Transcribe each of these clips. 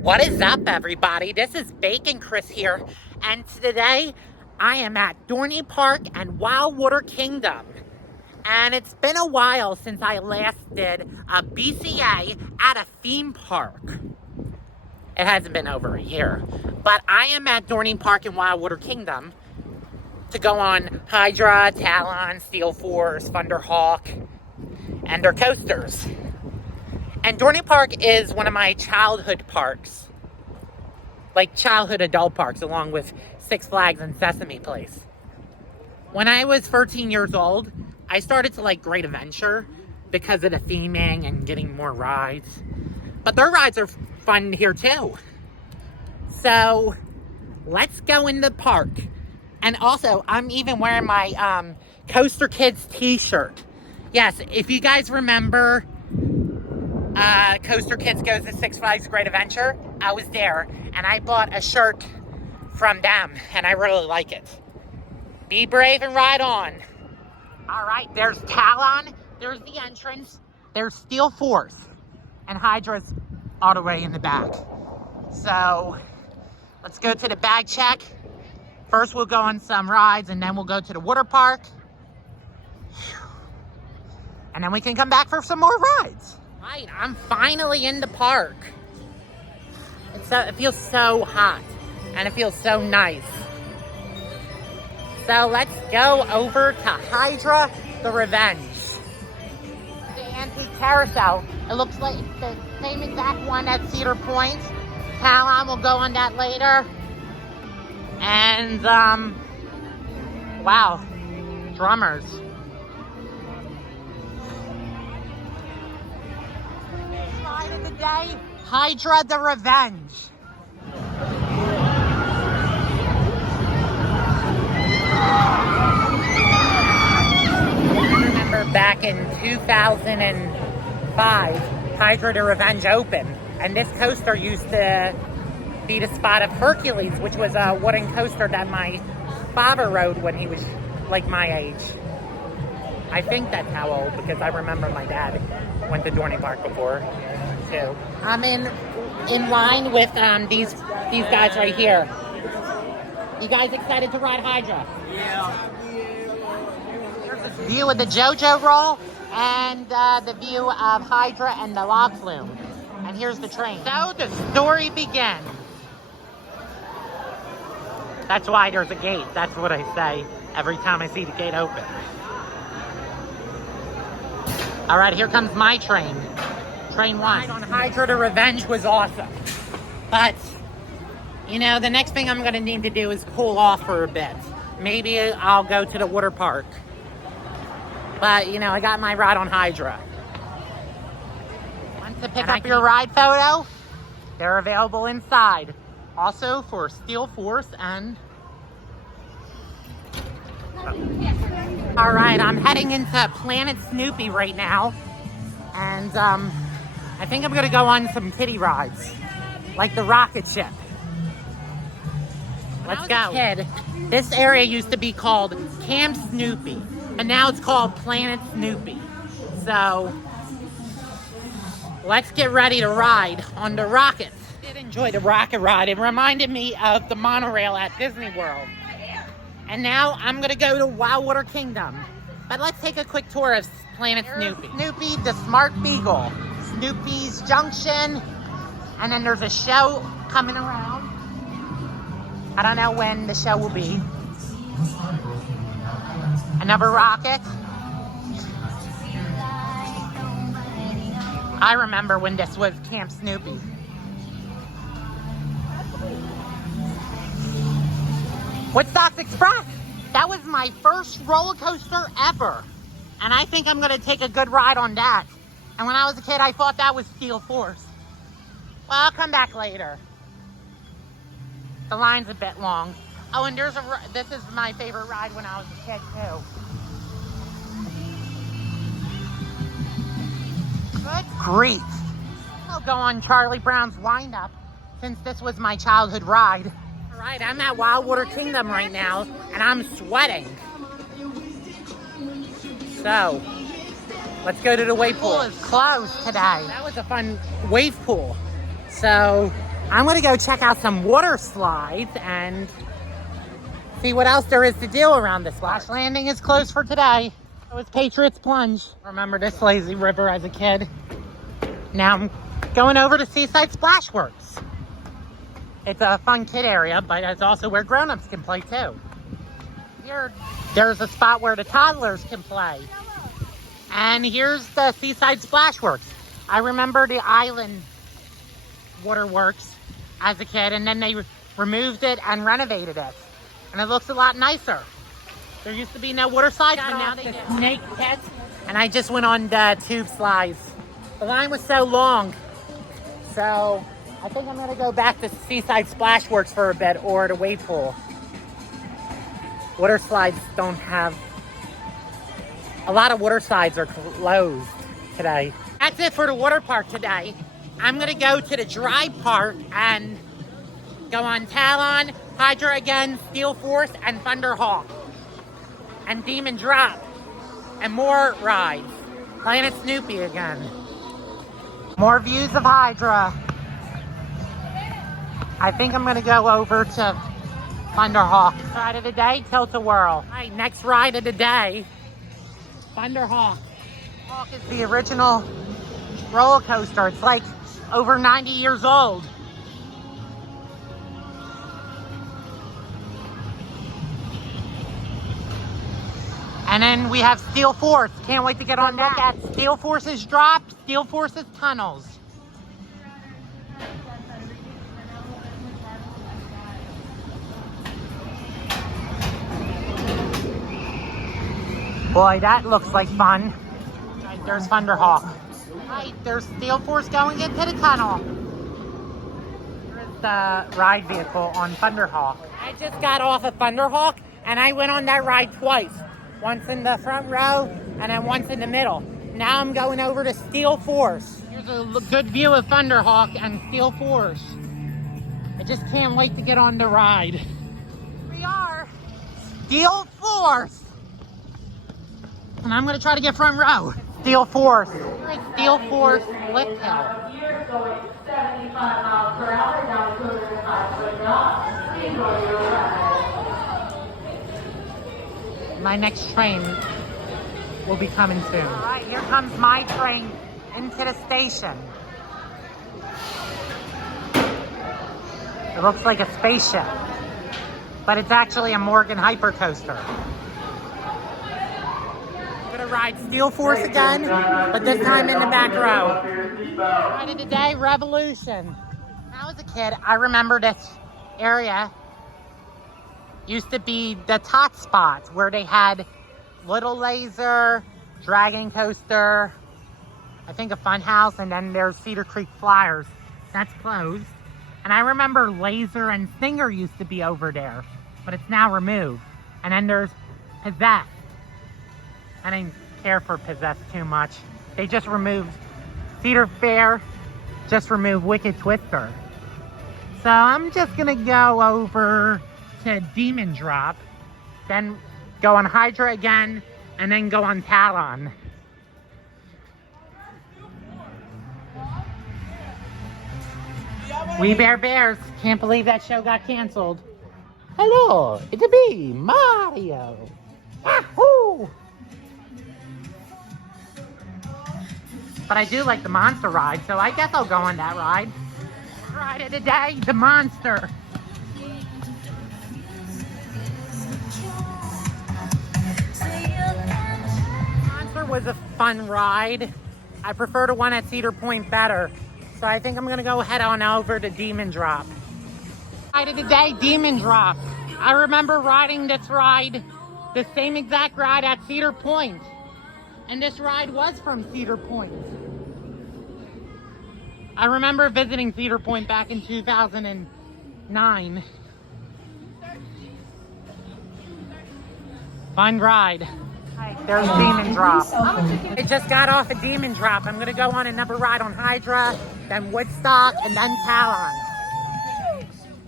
What is up, everybody? This is Bacon Chris here, and today I am at Dorney Park and Wildwater Kingdom. And it's been a while since I last did a BCA at a theme park. It hasn't been over a year, but I am at Dorney Park and Wildwater Kingdom to go on Hydra, Talon, Steel Force, Thunderhawk, and their coasters. And Dorney Park is one of my childhood parks. Like childhood adult parks, along with Six Flags and Sesame Place. When I was 13 years old, I started to like Great Adventure because of the theming and getting more rides. But their rides are fun here too. So, let's go in the park. And also, I'm even wearing my Coaster Kids t-shirt. Yes, if you guys remember Coaster Kids Goes to Six Flags Great Adventure, I was there, and I bought a shirt from them, and I really like it. Be brave and ride on. Alright, there's Talon, there's the entrance, there's Steel Force, and Hydra's all the way in the back. So, let's go to the bag check. First we'll go on some rides, and then we'll go to the water park. And then we can come back for some more rides. Right, I'm finally in the park. It feels so hot, and it feels so nice. So let's go over to Hydra the Revenge. The antique carousel. It looks like the same exact one at Cedar Point. Talon will go on that later. And, wow, drummers. Ride of the day, Hydra the Revenge. I remember back in 2005, Hydra the Revenge opened, and this coaster used to be the spot of Hercules, which was a wooden coaster that my father rode when he was like my age. I think that's how old, because I remember my dad went to Dorney Park before too. I'm in line with these guys right here. You guys excited to ride Hydra? Yeah. Here's a view of the JoJo roll and the view of Hydra and the log flume. And here's the train. So the story begins. That's why there's a gate. That's what I say every time I see the gate open. All right, here comes my train. Train 1. On Hydra the Revenge was awesome. But, you know, the next thing I'm going to need to do is cool off for a bit. Maybe I'll go to the water park. But, you know, I got my ride on Hydra. Want to pick up your ride photo? They're available inside. Also for Steel Force and... Alright, I'm heading into Planet Snoopy right now. And, I think I'm gonna go on some kiddie rides. Like the rocket ship. Let's go. Kid, this area used to be called Camp Snoopy. And now it's called Planet Snoopy. So, let's get ready to ride on the rockets. I did enjoy the rocket ride. It reminded me of the monorail at Disney World. And now I'm gonna go to Wildwater Kingdom. But let's take a quick tour of Planet Snoopy. Snoopy, the Smart Beagle. Snoopy's Junction. And then there's a show coming around. I don't know when the show will be. Another rocket. I remember when this was Camp Snoopy. Woodlands Express. That was my first roller coaster ever. And I think I'm gonna take a good ride on that. And when I was a kid, I thought that was Steel Force. Well, I'll come back later. The line's a bit long. Oh, and this is my favorite ride when I was a kid too. Good grief. I'll go on Charlie Brown's Wind-Up since this was my childhood ride. All right, I'm at Wildwater Kingdom right now, and I'm sweating. So, let's go to the wave pool. It's closed today. That was a fun wave pool. So, I'm gonna go check out some water slides and see what else there is to do around this Splash Landing is closed for today. It was Patriots Plunge. Remember this lazy river as a kid. Now I'm going over to Seaside Splashworks. It's a fun kid area, but it's also where grown-ups can play too. Here, there's a spot where the toddlers can play. And here's the Seaside Splashworks. I remember the island waterworks as a kid, and then they removed it and renovated it. And it looks a lot nicer. There used to be no water slides, but now they do. Snake pit, and I just went on the tube slides. The line was so long, so I think I'm gonna go back to Seaside Splashworks for a bit, or the wave pool. Water slides don't have, a lot of water slides are closed today. That's it for the water park today. I'm gonna go to the dry park and go on Talon, Hydra again, Steel Force, and Thunderhawk. And Demon Drop. And more rides. Playing Snoopy again. More views of Hydra. I think I'm gonna go over to Thunderhawk. Ride of the day, Tilt-A-Whirl. All right, next ride of the day, Thunderhawk. Hawk is the original roller coaster. It's like over 90 years old. And then we have Steel Force. Can't wait to get on that. Look at Steel Force's drop, Steel Force's tunnels. Boy, that looks like fun. Right, there's Thunderhawk. Right, there's Steel Force going into the tunnel. Here's the ride vehicle on Thunderhawk. I just got off of Thunderhawk and I went on that ride twice. Once in the front row and then once in the middle. Now I'm going over to Steel Force. Here's a good view of Thunderhawk and Steel Force. I just can't wait to get on the ride. Here we are, Steel Force. And I'm gonna try to get front row. Steel Force. Here's Steel Force Lip Hill. You're going 75 miles per hour down 205 knots. Enjoy your ride. My next train will be coming soon. All right, here comes my train into the station. It looks like a spaceship, but it's actually a Morgan hypercoaster. I'm gonna ride Steel Force again, but this time in the back row. Ride of the day, Revolution. When I was a kid, I remember this area used to be the tot spots where they had Little Laser, Dragon Coaster, I think a Fun House, and then there's Cedar Creek Flyers. That's closed. And I remember Laser and Stinger used to be over there, but it's now removed. And then there's Possess. I didn't care for Possess too much. They just removed Cedar Fair, just removed Wicked Twister. So I'm just gonna go over to Demon Drop, then go on Hydra again, and then go on Talon. We Bear Bears. Can't believe that show got canceled. Hello, it's me, Mario. Wahoo! But I do like the monster ride, so I guess I'll go on that ride. Ride of the day, the monster. Monster was a fun ride. I prefer the one at Cedar Point better. So I think I'm gonna go head on over to Demon Drop. Ride of the day, Demon Drop. I remember riding this ride, the same exact ride at Cedar Point. And this ride was from Cedar Point. I remember visiting Cedar Point back in 2009. Fun ride. There's Demon Drop. I just got off a Demon Drop. I'm gonna go on another ride on Hydra, then Woodstock, and then Talon.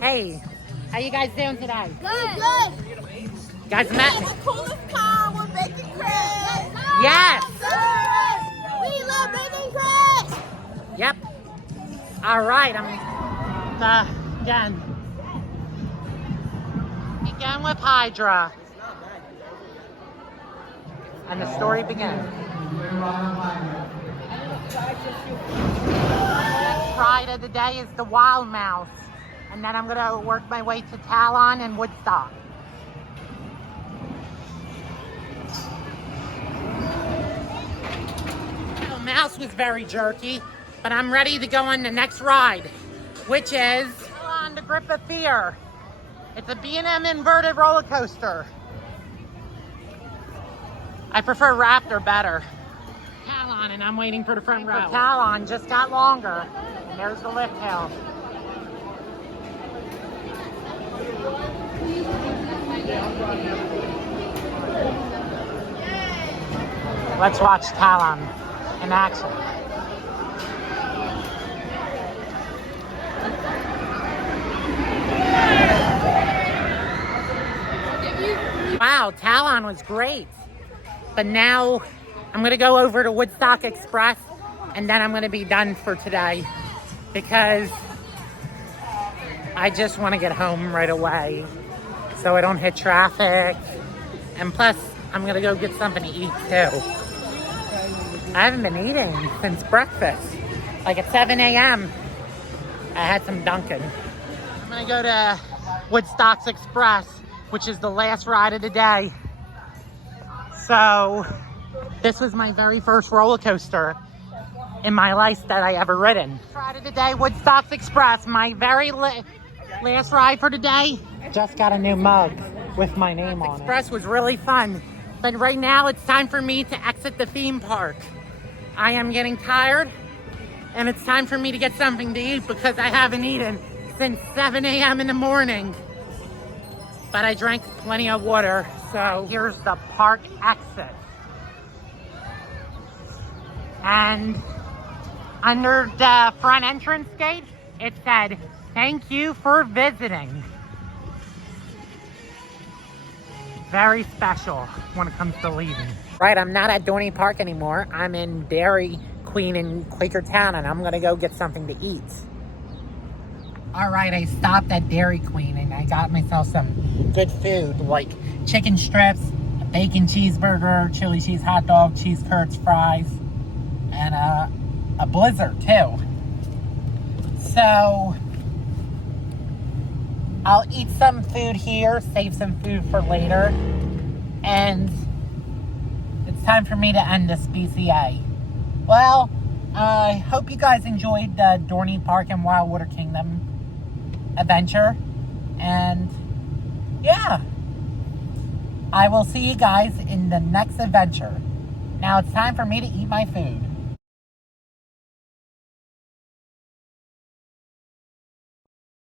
Hey, how you guys doing today? Good, good. You guys met me. The coolest car with Bacon Chris. Yes. We love Bacon Chris. Yep. All right, Again with Hydra. And the story begins. Next ride of the day is the Wild Mouse. And then I'm gonna work my way to Talon and Woodstock. The mouse was very jerky, but I'm ready to go on the next ride, which is on the Grip of Fear. It's a B&M inverted roller coaster. I prefer Raptor better. Talon, and I'm waiting for the front row. Talon just got longer. There's the lift hill. Let's watch Talon in action. Wow, Talon was great. But now I'm gonna go over to Woodlands Express and then I'm gonna be done for today because I just wanna get home right away so I don't hit traffic. And plus, I'm gonna go get something to eat too. I haven't been eating since breakfast. Like at 7 a.m. I had some Dunkin'. I'm gonna go to Woodlands Express, which is the last ride of the day. So, this was my very first roller coaster in my life that I ever ridden. Ride of the day, Woodlands Express, my very last ride for the day. Just got a new mug with my name on it. Express was really fun, but right now it's time for me to exit the theme park. I am getting tired, and it's time for me to get something to eat because I haven't eaten since 7 a.m. in the morning. But I drank plenty of water, so here's the park exit. And under the front entrance gate, it said, "Thank you for visiting." Very special when it comes to leaving. Right, I'm not at Dorney Park anymore. I'm in Dairy Queen in Quakertown, and I'm gonna go get something to eat. All right, I stopped at Dairy Queen and I got myself some good food like chicken strips, a bacon cheeseburger, chili cheese hot dog, cheese curds, fries, and a blizzard too. So I'll eat some food here, save some food for later, and it's time for me to end this BCA. Well, I hope you guys enjoyed the Dorney Park and Wildwater Kingdom adventure, and yeah, I will see you guys in the next adventure. Now it's time for me to eat my food.